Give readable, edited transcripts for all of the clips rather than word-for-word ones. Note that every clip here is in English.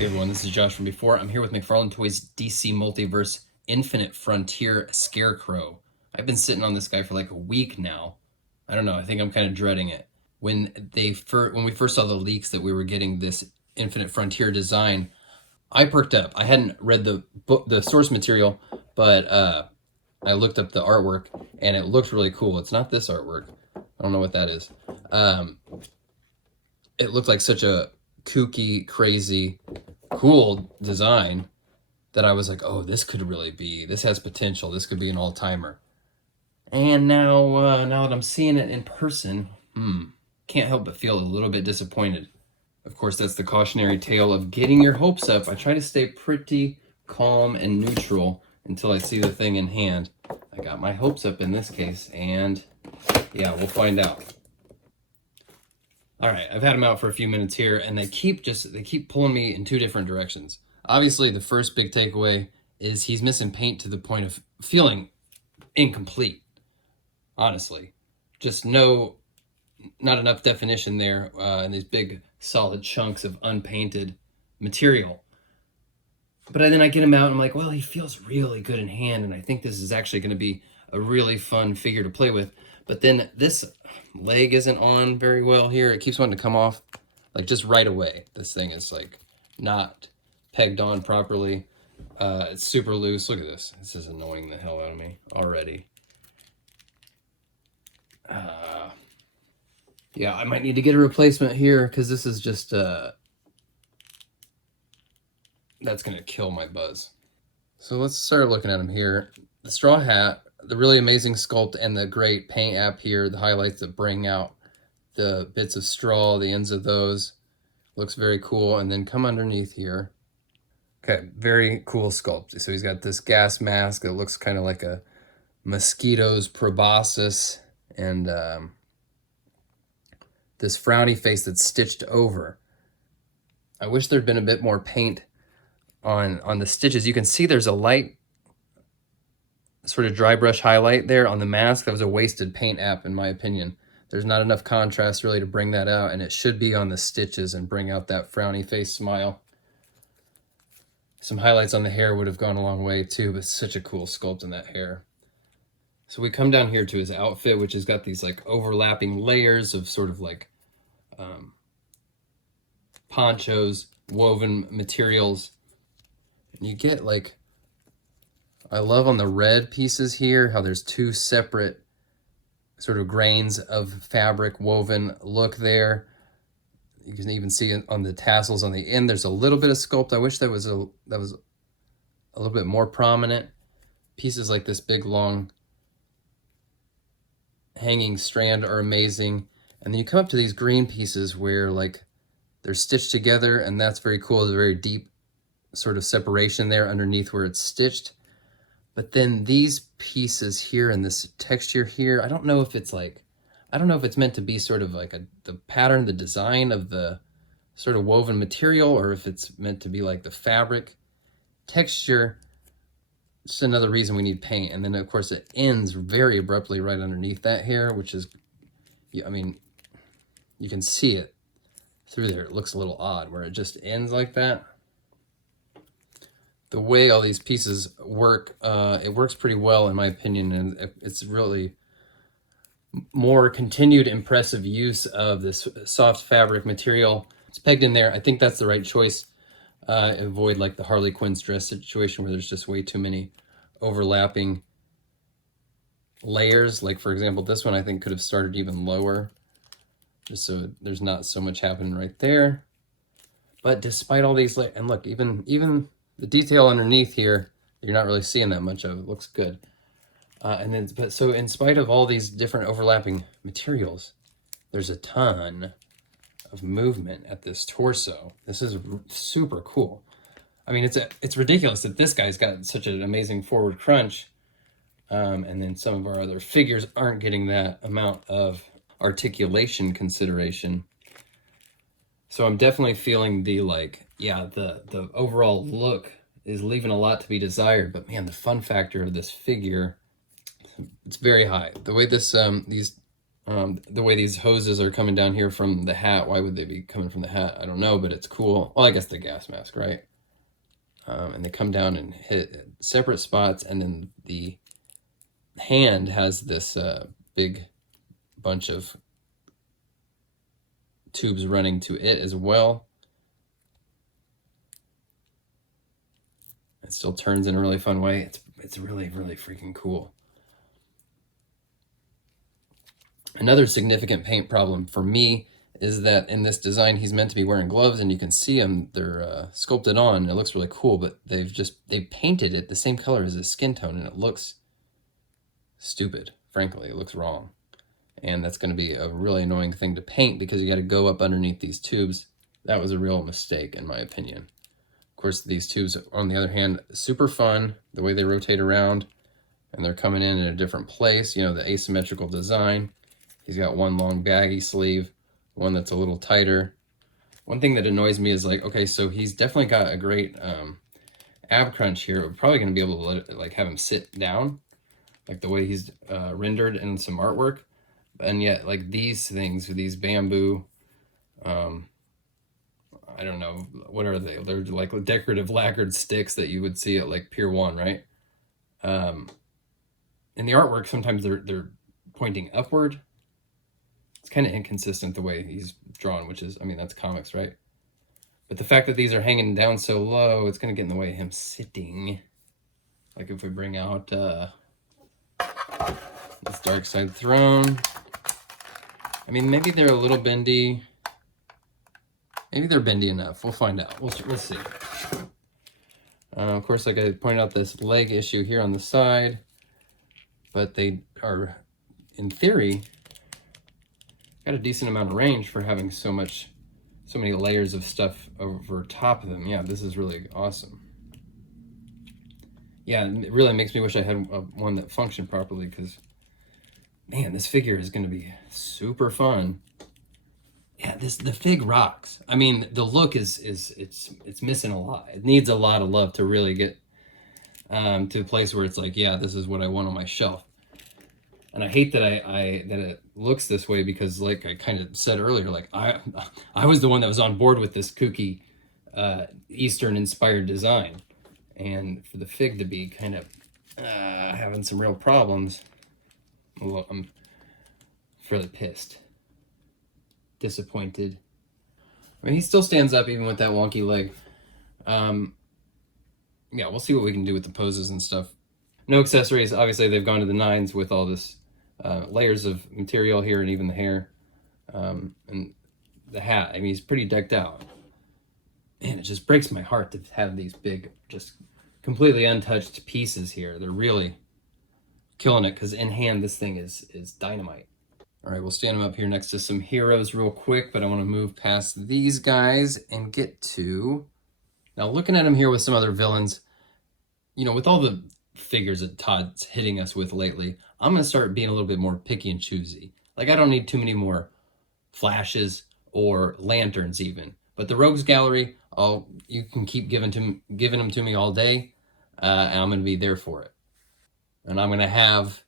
Hey everyone, this is Josh from before. I'm here with McFarlane Toys DC Multiverse Infinite Frontier Scarecrow. I've been sitting on this guy for like a week now. I don't know, I think I'm kind of dreading it. When we first saw the leaks that we were getting this Infinite Frontier design, I perked up. I hadn't read the book, the source material, but I looked up the artwork and it looked really cool. It's not this artwork. I don't know what that is. It looked like such a kooky, crazy, cool design that I was like, oh, this has potential. This could be an all-timer. And now that I'm seeing it in person, can't help but feel a little bit disappointed. Of course, that's the cautionary tale of getting your hopes up. I try to stay pretty calm and neutral until I see the thing in hand. I got my hopes up in this case, and yeah, we'll find out. All right, I've had them out for a few minutes here, and they keep pulling me in two different directions. Obviously, the first big takeaway is he's missing paint to the point of feeling incomplete. Honestly, just not enough definition there, and these big solid chunks of unpainted material. But then I get him out, and I'm like, well, he feels really good in hand, and I think this is actually going to be a really fun figure to play with. But then this leg isn't on very well here. It keeps wanting to come off, like just right away. This thing is like not pegged on properly. It's super loose. Look at this. This is annoying the hell out of me already. Yeah, I might need to get a replacement here because this is just, that's going to kill my buzz. So let's start looking at him here. The straw hat, the really amazing sculpt, and the great paint app here, the highlights that bring out the bits of straw, the ends of those, looks very cool. And then come underneath here. Okay, very cool sculpt. So he's got this gas mask that looks kind of like a mosquito's proboscis, and this frowny face that's stitched over. I wish there'd been a bit more paint on the stitches. You can see there's a light sort of dry brush highlight there on the mask. That was a wasted paint app, in my opinion. There's not enough contrast really to bring that out, and it should be on the stitches and bring out that frowny face smile. Some highlights on the hair would have gone a long way too, but such a cool sculpt in that hair. So we come down here to his outfit, which has got these like overlapping layers of sort of like ponchos, woven materials. And you get like, I love on the red pieces here how there's two separate sort of grains of fabric woven look there. You can even see on the tassels on the end, there's a little bit of sculpt. I wish that was a little bit more prominent. Pieces like this big long hanging strand are amazing. And then you come up to these green pieces where like they're stitched together, and that's very cool. There's a very deep sort of separation there underneath where it's stitched. But then these pieces here and this texture here, I don't know if it's meant to be sort of like the pattern, the design of the sort of woven material, or if it's meant to be like the fabric texture. Just another reason we need paint. And then of course it ends very abruptly right underneath that hair, which is, I mean, you can see it through there. It looks a little odd where it just ends like that. The way all these pieces work, it works pretty well in my opinion, and it's really more continued impressive use of this soft fabric material. It's pegged in there. I think that's the right choice. Avoid like the Harley Quinn's dress situation where there's just way too many overlapping layers. Like for example, this one I think could have started even lower, just so there's not so much happening right there. But despite all these and look, even the detail underneath here, you're not really seeing that much of. It looks good. So in spite of all these different overlapping materials, there's a ton of movement at this torso. This is super cool. I mean, it's ridiculous that this guy's got such an amazing forward crunch, and then some of our other figures aren't getting that amount of articulation consideration. So I'm definitely feeling the the overall look is leaving a lot to be desired, but man, the fun factor of this figure, it's very high. The way this The way these hoses are coming down here from the hat, why would they be coming from the hat? I don't know, but it's cool. Well, I guess the gas mask, right? And they come down and hit separate spots, and then the hand has this big bunch of tubes running to it as well. It still turns in a really fun way. It's really, really freaking cool. Another significant paint problem for me is that in this design, he's meant to be wearing gloves, and you can see them. They're sculpted on, and it looks really cool, but they've painted it the same color as his skin tone, and it looks stupid. Frankly, it looks wrong. And that's going to be a really annoying thing to paint because you got to go up underneath these tubes. That was a real mistake, in my opinion. Of course, these tubes, on the other hand, super fun, the way they rotate around, and they're coming in a different place, you know, the asymmetrical design. He's got one long baggy sleeve, one that's a little tighter. One thing that annoys me is like, okay, so he's definitely got a great ab crunch here. We're probably going to be able to let it, like, have him sit down, like the way he's rendered in some artwork. And yet, like, these things, these bamboo, I don't know, what are they? They're like decorative lacquered sticks that you would see at like Pier 1, right? In the artwork, sometimes they're pointing upward. It's kind of inconsistent the way he's drawn, which is, I mean, that's comics, right? But the fact that these are hanging down so low, it's going to get in the way of him sitting. Like if we bring out this Dark Side Throne. I mean, maybe they're a little bendy. Maybe they're bendy enough. We'll find out. We'll see. Of course, like I pointed out, this leg issue here on the side. But they are, in theory, got a decent amount of range for having so many layers of stuff over top of them. Yeah, this is really awesome. Yeah, it really makes me wish I had one that functioned properly, because, man, this figure is going to be super fun. Yeah, the fig rocks. I mean, the look it's missing a lot. It needs a lot of love to really get to a place where it's like, yeah, this is what I want on my shelf. And I hate that that it looks this way, because, like I kind of said earlier, like I was the one that was on board with this kooky Eastern inspired design, and for the fig to be kind of having some real problems, well, I'm fairly pissed, disappointed. I mean, he still stands up even with that wonky leg. Yeah, we'll see what we can do with the poses and stuff. No accessories. Obviously, they've gone to the nines with all this layers of material here, and even the hair and the hat. I mean, he's pretty decked out. Man, it just breaks my heart to have these big, just completely untouched pieces here. They're really killing it, because in hand, this thing is dynamite. All right, we'll stand them up here next to some heroes real quick, but I want to move past these guys and get to... Now, looking at them here with some other villains, you know, with all the figures that Todd's hitting us with lately, I'm going to start being a little bit more picky and choosy. Like, I don't need too many more Flashes or Lanterns even. But the Rogues Gallery, you can keep giving them to me all day, and I'm going to be there for it. And I'm going to have,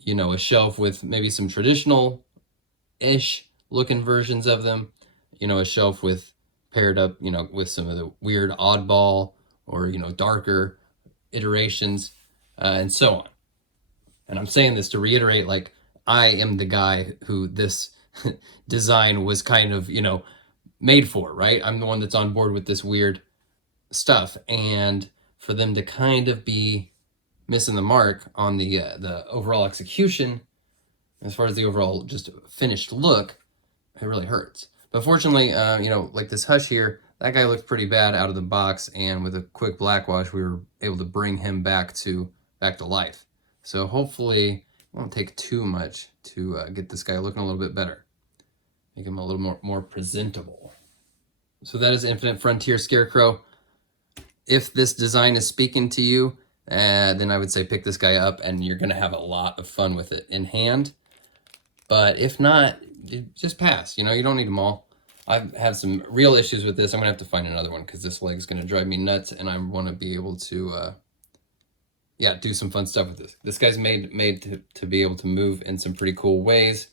you know, a shelf with maybe some traditional-ish looking versions of them. You know, a shelf with paired up, you know, with some of the weird oddball or, you know, darker iterations, and so on. And I'm saying this to reiterate, like, I am the guy who this design was kind of, you know, made for, right? I'm the one that's on board with this weird stuff, and for them to kind of be missing the mark on the overall execution, as far as the overall just finished look, it really hurts. But fortunately, you know, like this Hush here, that guy looked pretty bad out of the box, and with a quick blackwash, we were able to bring him back to life. So hopefully, it won't take too much to get this guy looking a little bit better, make him a little more presentable. So that is Infinite Frontier Scarecrow. If this design is speaking to you, then I would say pick this guy up, and you're going to have a lot of fun with it in hand. But if not, just pass. You know, you don't need them all. I've had some real issues with this. I'm going to have to find another one, because this leg's going to drive me nuts, and I want to be able to, yeah, do some fun stuff with this. This guy's made to be able to move in some pretty cool ways.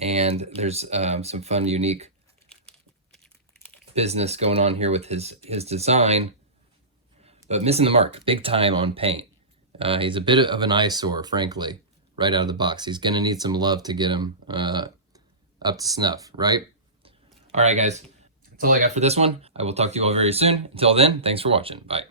And there's some fun, unique business going on here with his design, but missing the mark big time on paint. He's a bit of an eyesore, frankly, right out of the box. He's going to need some love to get him up to snuff, right? All right, guys. That's all I got for this one. I will talk to you all very soon. Until then, thanks for watching. Bye.